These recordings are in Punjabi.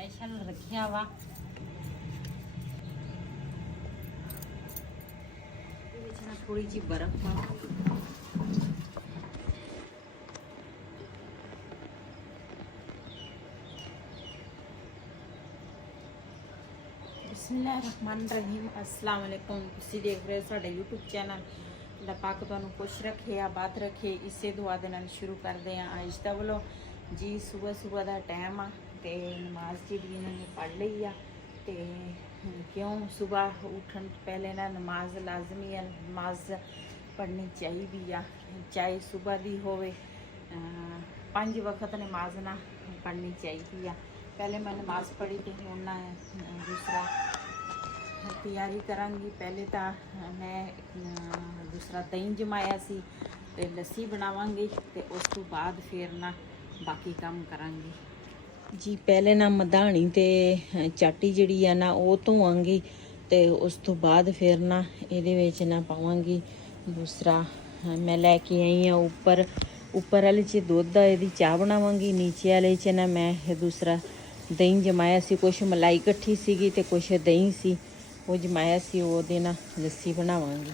स्पेशल रखिया वा थोड़ी जी बर्फ बिस्मिल्लाहिर्रहमानिर्रहीम अस्सलाम वालेकुम। तुसीं देख रहे हो साडा यूट्यूब चैनल। अल्लाह पाक तुहानूं खुश रखे आबाद रखे। इसे दुआ दे नाल शुरू करते हैं आज दा व्लॉग जी। सुबह सुबह का टाइम आ ते नमाज जी इन्होंने पढ़ ली आ ते क्यों सुबह उठन पहले ना नमाज लाजमी है, नमाज पढ़नी चाहिए आ, चाहे सुबह दी होवे 5 वक्त नमाज ना पढ़नी चाहिए आ। पहले मैं नमाज पढ़ी तो हूँ ना दूसरा तैयारी करांगी। पहले तो मैं दूसरा दही जमाया सी ते लस्सी बनावांगी ते उस तो बाद फिर ना बाकी काम करांगी जी। पहले ना मधानी ते चाटी जिहड़ी आ ना वो धोवांगी ते उस तो बाद फिर ना इहदे विच ना पावांगी दूसरा मैं लैके आई हाँ उपर वाले च दुध इहदी चाह बनावांगी, नीचे वाले च ना मैं दूसरा दही जमाया सी, कुछ मलाई कट्ठी सीगी ते कुछ दही सी वो जमाया सी, ਉਹਦੇ ਨਾਲ ਲੱਸੀ ਬਣਾਵਾਂਗੀ।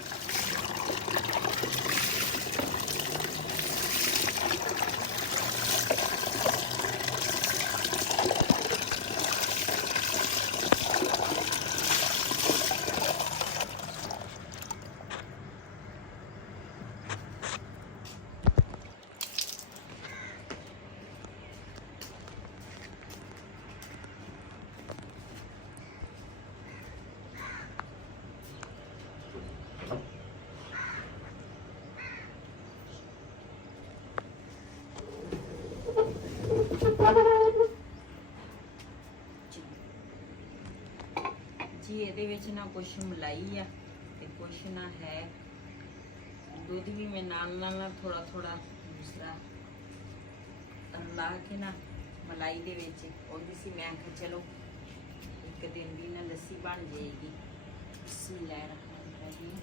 जी ਇਹਦੇ ਵਿੱਚ ਨਾ ਕੁਛ ਮਲਾਈ ਆ ਤੇ ਕੁਛ ਨਾ ਹੈ ਦੁੱਧ ਵੀ ਮੈਂ ਨਾਲ ਥੋੜਾ ਥੋੜਾ ਦੂਸਰਾ ਲਾ ਕੇ ਨਾ ਮਲਾਈ ਦੇ ਵਿੱਚ ਉਹਦੀ ਸੀ। ਮੈਂ ਕਿਹਾ ਚਲੋ ਇੱਕ ਦਿਨ ਦੀ ਨਾ ਲੱਸੀ ਬਣ ਜਾਏਗੀ। ਬਿਸਮਿਲ੍ਲਾਹਿਰਰਹਿਮਾਨਿਰਰਹੀਮ।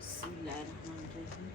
बिस्मिल्लाहिर्रहमानिर्रहीम।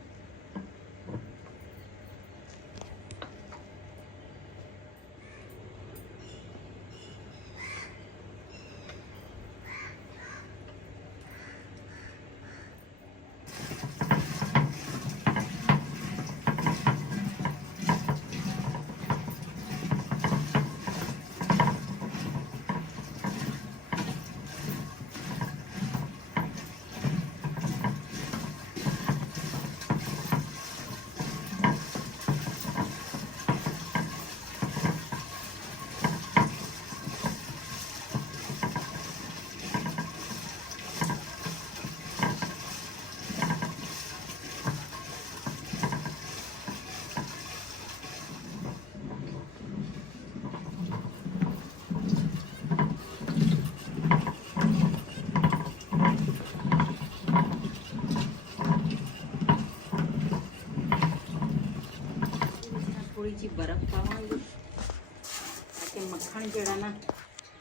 थोड़ी जी बर्फ पावांगी ताकि मक्खन जड़ा ना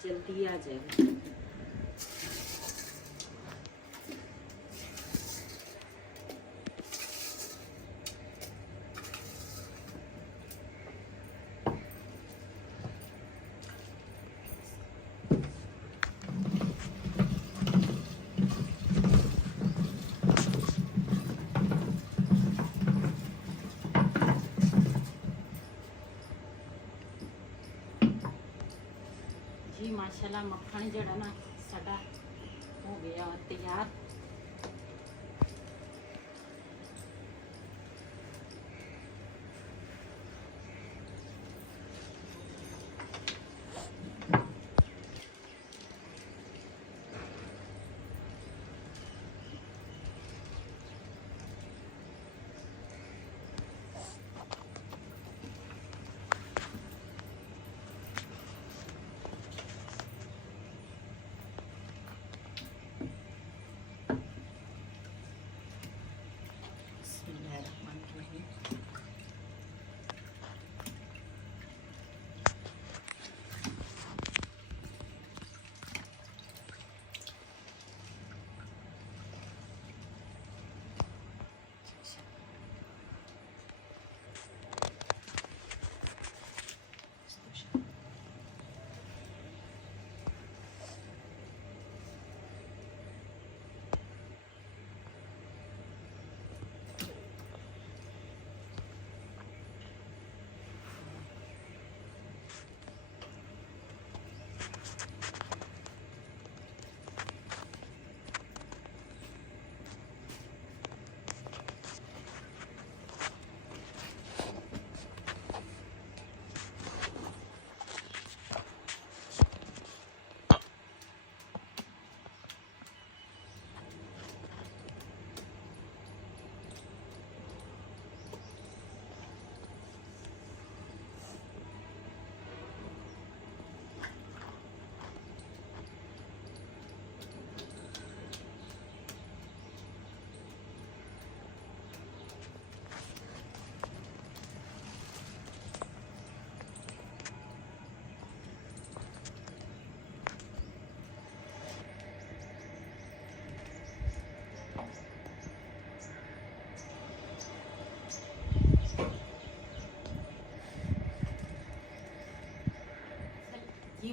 जल्दी आ जाए। जी माशाल्लाह मक्खन जड़ा ना साडा हो गया तैयार।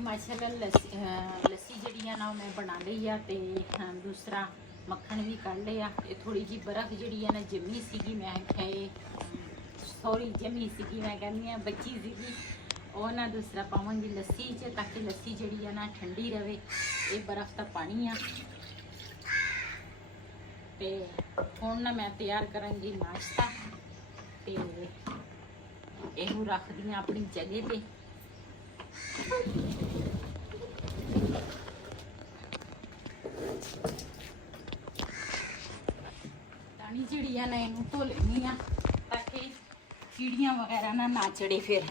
ਮਾਸ਼ਾਅੱਲਾ ਲੱਸੀ ਜਿਹੜੀ ਆ ਨਾ ਮੈਂ ਬਣਾ ਲਈ ਆ ਤੇ ਦੂਸਰਾ ਮੱਖਣ ਵੀ ਕੱਢ ਲਿਆ। ਇਹ ਥੋੜੀ ਜੀ ਬਰਫ਼ ਜਿਹੜੀ ਆ ਨਾ ਜੰਮੀ ਸੀਗੀ, ਮੈਂ ਖਾਏ ਸੌਰੀ ਜੰਮੀ ਸੀਗੀ, ਮੈਂ ਕਹਿੰਦੀ ਆ ਬੱਚੀ ਸੀਗੀ, ਉਹ ਨਾ ਦੂਸਰਾ ਪਾਵਾਂਗੀ ਲੱਸੀ 'ਚ ਤਾਂ ਕਿ ਲੱਸੀ ਜਿਹੜੀ ਆ ਨਾ ਠੰਡੀ ਰਵੇ। ਇਹ ਬਰਫ਼ ਦਾ ਪਾਣੀ ਆ ਤੇ ਹੁਣ ਨਾ ਮੈਂ ਤਿਆਰ ਕਰਾਂਗੀ ਨਾਸ਼ਤਾ ਤੇ ਇਹਨੂੰ ਰੱਖਦੀ ਆ ਆਪਣੀ ਜਗ੍ਹਾ ਤੇ। ਦਾਣੀ ਜਿਹੜੀ ਆ ਨਾ ਇਹਨੂੰ ਧੋ ਲੈਣੀ ਆ ਤਾਂ ਕਿ ਕੀੜੀਆਂ ਵਗੈਰਾ ਨਾ ਚੜੇ ਫਿਰ।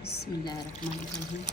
बिस्मिल्लाहिर्रहमानिर्रहीम।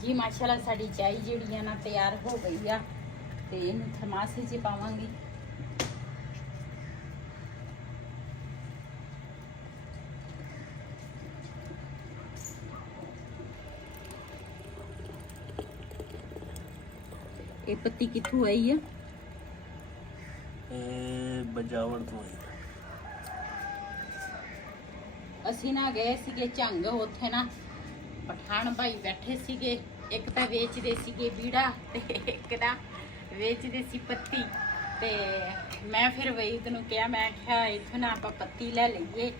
जी माशाल्लाह साड़ी चाय ਜਿਹੜੀ ਆ ਨਾ ਤਿਆਰ ਹੋ ਗਈ ਆ ਤੇ ਇਹਨੂੰ ਥਰਮਾਸ ਵਿੱਚ ਪਾਵਾਂਗੀ। ਇਹ ਪੱਤੀ ਕਿੱਥੋਂ ਆਈ ਆ? ਇਹ ਬਜਾਵੜ ਤੋਂ ਆਈ। ਅਸੀਂ ਨਾ ਗਏ ਸੀਗੇ ਝੰਗ, ਉੱਥੇ ਨਾ ਪਠਾਨ ਭਾਈ ਬੈਠੇ ਸੀਗੇ, ਇੱਕ ਤਾਂ ਵੇਚਦੇ ਸੀਗੇ ਬੀੜਾ ਤੇ ਇੱਕ ਨਾ ਵੇਚਦੇ ਸੀ ਪੱਤੀ। ਤੇ ਮੈਂ ਫਿਰ ਵਹੀਦ ਨੂੰ ਕਿਹਾ, ਮੈਂ ਕਿਹਾ ਇੱਥੋਂ ਨਾ ਆਪਾਂ ਪੱਤੀ ਲੈ ਲਈਏ,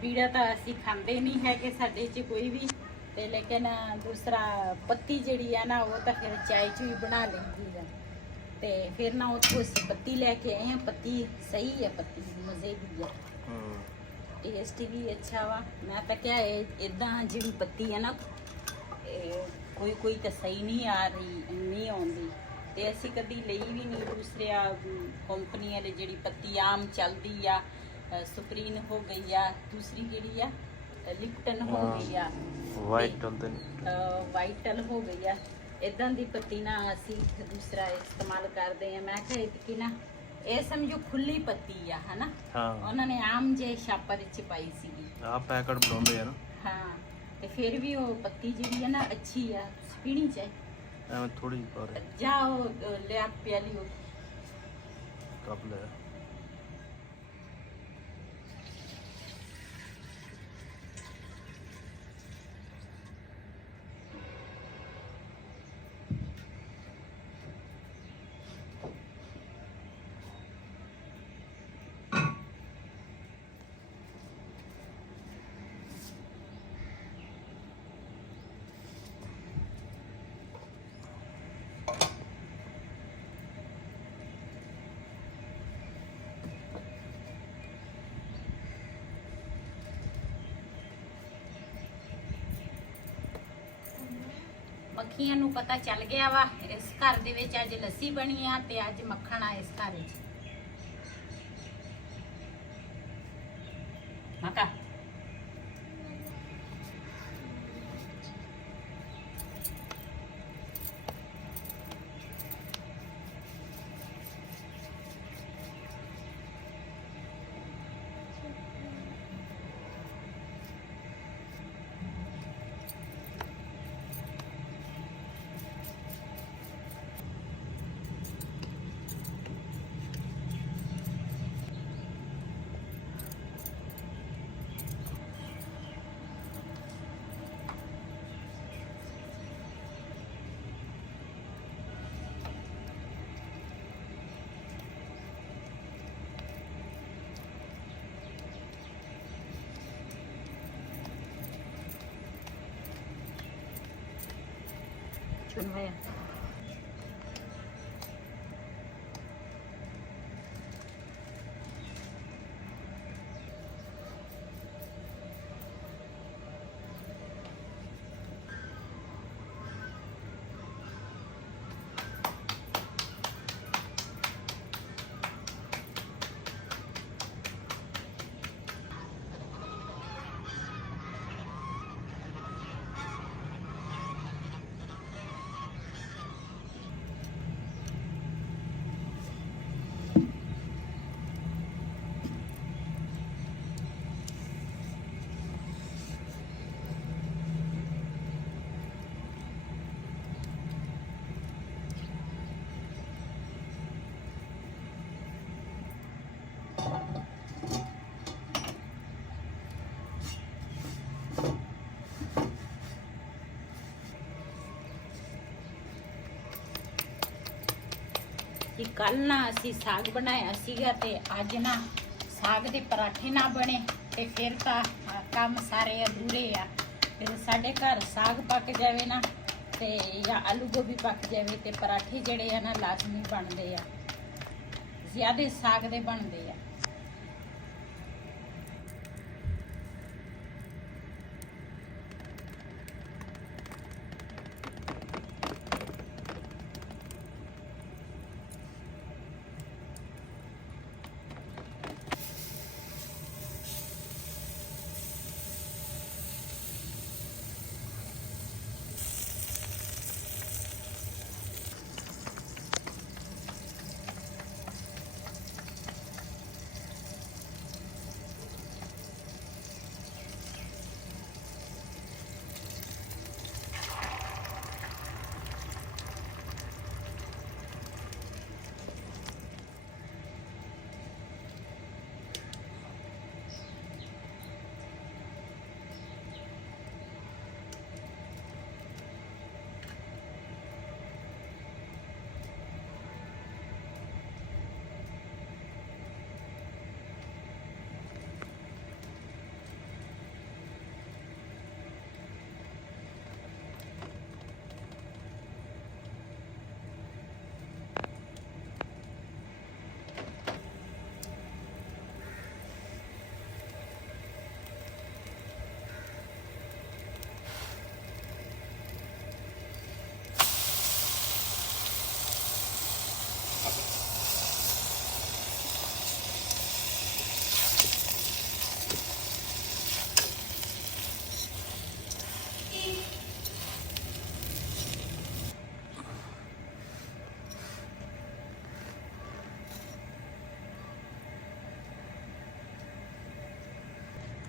ਬੀੜਾ ਤਾਂ ਅਸੀਂ ਖਾਂਦੇ ਨਹੀਂ ਹੈਗੇ ਸਾਡੇ 'ਚ ਕੋਈ ਵੀ, ਤੇ ਲੇਕਿਨ ਦੂਸਰਾ ਪੱਤੀ ਜਿਹੜੀ ਆ ਨਾ ਉਹ ਤਾਂ ਫਿਰ ਚਾय 'ਚ ਵੀ ਬਣਾ ਲੈਂਦੀ ਆ। ਤੇ ਫਿਰ ਨਾ ਉੱਥੋਂ ਅਸੀਂ ਪੱਤੀ ਲੈ ਕੇ ਆਏ ਹਾਂ। ਪੱਤੀ ਸਹੀ ਹੈ, ਪੱਤੀ ਮਜ਼ੇ ਦੀ ਆ, ਟੇਸਟ ਵੀ ਅੱਛਾ ਵਾ। ਮੈਂ ਤਾਂ ਕਿਹਾ ਇਦਾਂ ਜਿਹੜੀ ਪੱਤੀ ਹੈ ਨਾ ਕੋਈ ਕੋਈ ਤਾਂ ਸਹੀ ਨਹੀਂ ਆ ਰਹੀ, ਨਹੀਂ ਆਉਂਦੀ, ਤੇ ਅਸੀਂ ਕਦੀ ਲਈ ਵੀ ਨਹੀਂ। ਦੂਸਰਿਆ ਕੰਪਨੀ ਵਾਲੀ ਜਿਹੜੀ ਪੱਤੀ ਆਮ ਚੱਲਦੀ ਆ, ਸੁਪਰੀਨ ਹੋ ਗਈ ਆ, ਦੂਸਰੀ ਜਿਹੜੀ ਆ ਲਿਪਟਨ ਹੋ ਗਈ ਆ, ਵਾਈਟਲ ਹੋ ਗਈ ਆ, ਇਦਾਂ ਦੀ ਪੱਤੀ ਨਾ ਅਸੀਂ ਦੂਸਰਾ ਇਸਤੇਮਾਲ ਕਰਦੇ ਆ। ਮੈਂ ਕਿਹਾ ਇਤਕੀ ਨਾ ਇਹ ਸਮਝੋ ਖੁੱਲੀ ਪੱਤੀ ਆ, ਹਨਾ। ਉਹਨਾਂ ਨੇ ਆਮ ਜੇ ਛਾਪਰ ਚ ਪਾਈ ਸੀਗੀ, ਆ ਪੈਕਟ ਬਣਾਉਂਦੇ ਆ ਨਾ। ਹਾਂ, ਤੇ ਫਿਰ ਵੀ ਉਹ ਪੱਤੀ ਜਿਹੜੀ ਆ ਨਾ ਅੱਛੀ ਆ, ਪੀਣੀ ਚਾਹੀਦੀ। ਐਵੇਂ ਥੋੜੀ ਪਰ ਜਾਓ ਲਿਆ ਪਿਆਲੀ ਉਹ ਕੱਪ ਲੈ। ਮੱਖੀਆਂ ਨੂੰ ਪਤਾ ਚੱਲ ਗਿਆ ਵਾ ਇਸ ਘਰ ਦੇ ਵਿੱਚ ਅੱਜ ਲੱਸੀ ਬਣੀ ਆ ਤੇ ਅੱਜ ਮੱਖਣ ਆ ਇਸ ਘਰ ਵਿੱਚ। ਮੱਕਾ ਚੁਣਵਾਇਆ। ਕਿ ਕੱਲ ਨਾ ਅਸੀਂ ਸਾਗ ਬਣਾਇਆ ਸੀਗਾ ਤੇ ਅੱਜ ਨਾ ਸਾਗ ਦੇ ਪਰਾਠੇ ਨਾ ਬਣੇ ਤੇ ਫਿਰ ਤਾਂ ਕੰਮ ਸਾਰੇ ਅਧੂਰੇ ਆ। ਫਿਰ ਸਾਡੇ ਘਰ ਸਾਗ ਪੱਕ ਜਾਵੇ ਨਾ ਤੇ ਜਾਂ ਆਲੂ ਗੋਭੀ ਪੱਕ ਜਾਵੇ ਤੇ ਪਰਾਠੇ ਜਿਹੜੇ ਆ ਨਾ ਲਾਜ਼ਮੀ ਬਣਦੇ ਆ, ਜ਼ਿਆਦੇ ਸਾਗ ਦੇ ਬਣਦੇ ਆ।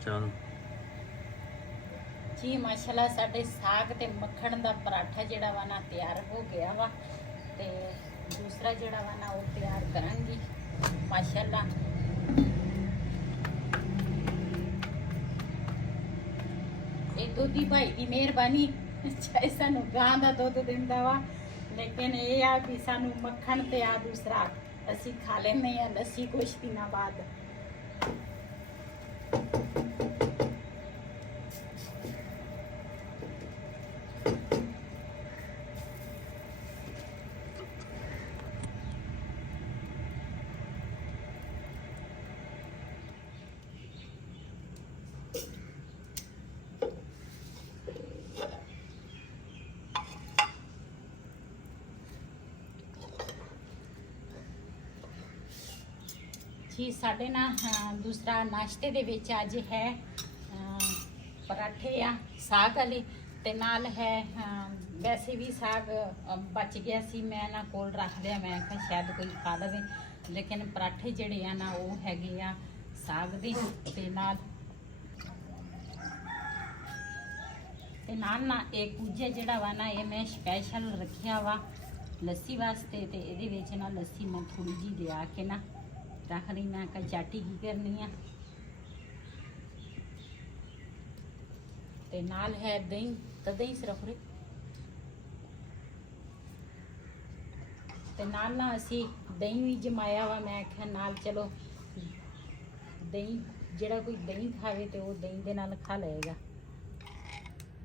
चल ਜੀ ਮਾਸ਼ਾਅੱਲਾ ਸਾਡੇ ਸਾਗ ਤੇ ਮੱਖਣ ਦਾ ਪਰਾਠਾ ਜਿਹੜਾ ਵਾ ਨਾ ਤਿਆਰ ਹੋ ਗਿਆ ਵਾ ਤੇ ਦੂਸਰਾ ਜਿਹੜਾ ਵਾ ਨਾ ਉਹ ਤਿਆਰ ਕਰਾਂਗੀ ਮਾਸ਼ਾਅੱਲਾ। ਇਹ ਦੁੱਧੀ ਭਾਈ ਦੀ ਮਿਹਰਬਾਨੀ ਚਾਹੇ ਸਾਨੂੰ ਗਾਂ ਦਾ ਦੁੱਧ ਦਿੰਦਾ ਵਾ ਲੇਕਿਨ ਇਹ ਆ ਵੀ ਸਾਨੂੰ ਮੱਖਣ ਤੇ ਆ ਦੂਸਰਾ ਅਸੀਂ ਖਾ ਲੈਂਦੇ ਆ ਲੱਸੀ ਕੁਛ ਦਿਨਾਂ ਬਾਅਦ। ਜੀ ਸਾਡੇ ਨਾ ਦੂਸਰਾ ਨਾਸ਼ਤੇ ਦੇ ਵਿੱਚ ਅੱਜ ਹੈ ਪਰਾਠੇ ਆ ਸਾਗ ਵਾਲੇ ਤੇ ਨਾਲ ਹੈ ਵੈਸੇ ਵੀ ਸਾਗ ਬਚ ਗਿਆ ਸੀ ਮੈਂ ਨਾ ਕੋਲ ਰੱਖ ਲਿਆ ਮੈਂ ਕਿਹਾ ਸ਼ਾਇਦ ਕੋਈ ਖਾ ਲਵੇ ਲੇਕਿਨ ਪਰਾਠੇ ਜਿਹੜੇ ਆ ਨਾ ਉਹ ਹੈਗੇ ਆ ਸਾਗ ਦੇ ਤੇ ਨਾਲ ਨਾ ਇਹ ਕੁਝੇ ਜਿਹੜਾ ਵਾ ਨਾ ਇਹ ਮੈਂ ਸਪੈਸ਼ਲ ਰੱਖਿਆ ਵਾ ਲੱਸੀ ਵਾਸਤੇ ਤੇ ਇਹਦੇ ਵਿੱਚ ਨਾ ਲੱਸੀ ਮੈਂ ਥੋੜੀ ਜੀ ਲਿਆ ਕੇ ਨਾ ਰੱਖ ਲਈ ਮੈਂ ਕਿਹਾ ਚਾਟੀ ਕੀ ਕਰਨੀ ਆ ਤੇ ਨਾਲ ਹੈ ਦਹੀਂ ਤਾਂ ਦਹੀਂ ਸਿਰਫ ਰੇ ਤੇ ਨਾਲ ਨਾ ਅਸੀਂ ਦਹੀਂ ਵੀ ਜਮਾਇਆ ਵਾ ਮੈਂ ਕਿਹਾ ਨਾਲ ਚਲੋ ਦਹੀਂ ਜਿਹੜਾ ਕੋਈ ਦਹੀਂ ਖਾਵੇ ਤੇ ਉਹ ਦਹੀਂ ਦੇ ਨਾਲ ਖਾ ਲਏਗਾ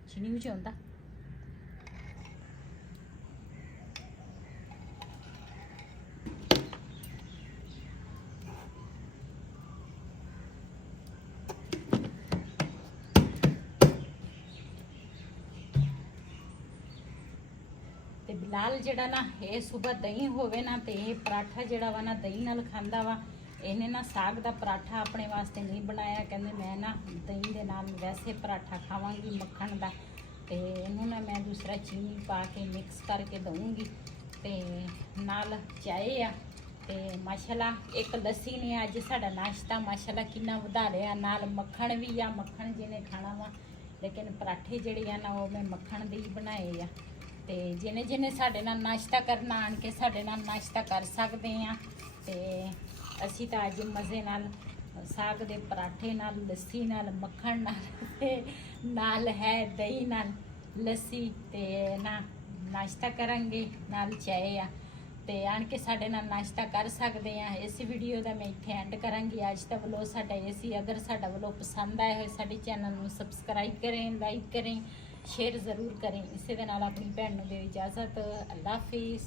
ਚੀਨੀ ਵਿੱਚ ਹੁੰਦਾ ਤੇ ਬਿਲਾਲ ਜਿਹੜਾ ਨਾ ਇਹ ਸਵੇਰ ਦਹੀਂ ਹੋਵੇ ਨਾ ਤੇ ਇਹ ਪਰਾਠਾ ਜਿਹੜਾ ਵਾ ਨਾ ਦਹੀਂ ਨਾਲ ਖਾਂਦਾ ਵਾ। ਇਹਨੇ ਨਾ ਸਾਗ ਦਾ ਪਰਾਠਾ ਆਪਣੇ ਵਾਸਤੇ ਨਹੀਂ ਬਣਾਇਆ ਕਹਿੰਦੇ ਮੈਂ ਨਾ ਦਹੀਂ ਦੇ ਨਾਲ ਵੈਸੇ ਪਰਾਠਾ ਖਾਵਾਂਗੀ ਮੱਖਣ ਦਾ ਤੇ ਇਹਨੂੰ ਨਾ ਮੈਂ ਦੂਸਰਾ ਚੀਨੀ ਪਾ ਕੇ ਮਿਕਸ ਕਰਕੇ ਦਊਂਗੀ ਤੇ ਨਾਲ ਚਾਹ ਆ ਤੇ ਮਾਸ਼ਾਅੱਲਾ ਇੱਕ ਲੱਸੀ ਨੇ ਅੱਜ ਸਾਡਾ ਨਾਸ਼ਤਾ ਮਾਸ਼ਾਅੱਲਾ ਕਿੰਨਾ ਵਧਾ ਲਿਆ ਨਾਲ ਮੱਖਣ ਵੀ ਆ ਮੱਖਣ ਜਿਹਨੇ ਖਾਣਾ ਵਾ ਲੇਕਿਨ ਪਰਾਠੇ ਜਿਹੜੇ ਆ ਨਾ ਉਹ ਮੈਂ ਮੱਖਣ ਦੇ ਹੀ ਬਣਾਏ ਆ ਤੇ ਜਿਹਨੇ ਸਾਡੇ ਨਾਲ ਨਾਸ਼ਤਾ ਕਰਨਾ ਆਣ ਕੇ ਸਾਡੇ ਨਾਲ ਨਾਸ਼ਤਾ ਕਰ ਸਕਦੇ ਆ ਤੇ ਅਸੀਂ ਤਾਂ ਅੱਜ ਮਜ਼ੇ ਨਾਲ ਸਾਗ ਦੇ ਪਰਾਠੇ ਨਾਲ ਲੱਸੀ ਨਾਲ ਮੱਖਣ ਨਾਲ ਤੇ ਨਾਲ ਹੈ ਦਹੀਂ ਨਾਲ ਲੱਸੀ ਤੇ ਨਾ ਨਾਸ਼ਤਾ ਕਰਾਂਗੇ ਨਾਲ ਚਾਹ ਆ ਤੇ ਆਣ ਕੇ ਸਾਡੇ ਨਾਲ ਨਾਸ਼ਤਾ ਕਰ ਸਕਦੇ ਆ। ਇਸ ਵੀਡੀਓ ਦਾ ਮੈਂ ਇੱਥੇ ਐਂਡ ਕਰਾਂਗੀ। ਅੱਜ ਦਾ ਵਲੋਗ ਸਾਡਾ ਇਹ ਸੀ। ਅਗਰ ਸਾਡਾ ਵਲੋਗ ਪਸੰਦ ਆਇਆ ਹੋਵੇ ਸਾਡੇ ਚੈਨਲ ਨੂੰ ਸਬਸਕ੍ਰਾਈਬ ਕरें ਲਾਈਕ करें शेयर ज़रूर करें। इसी दे नाल अपनी भैन नूं दे इजाज़त। अल्लाह हाफिज़।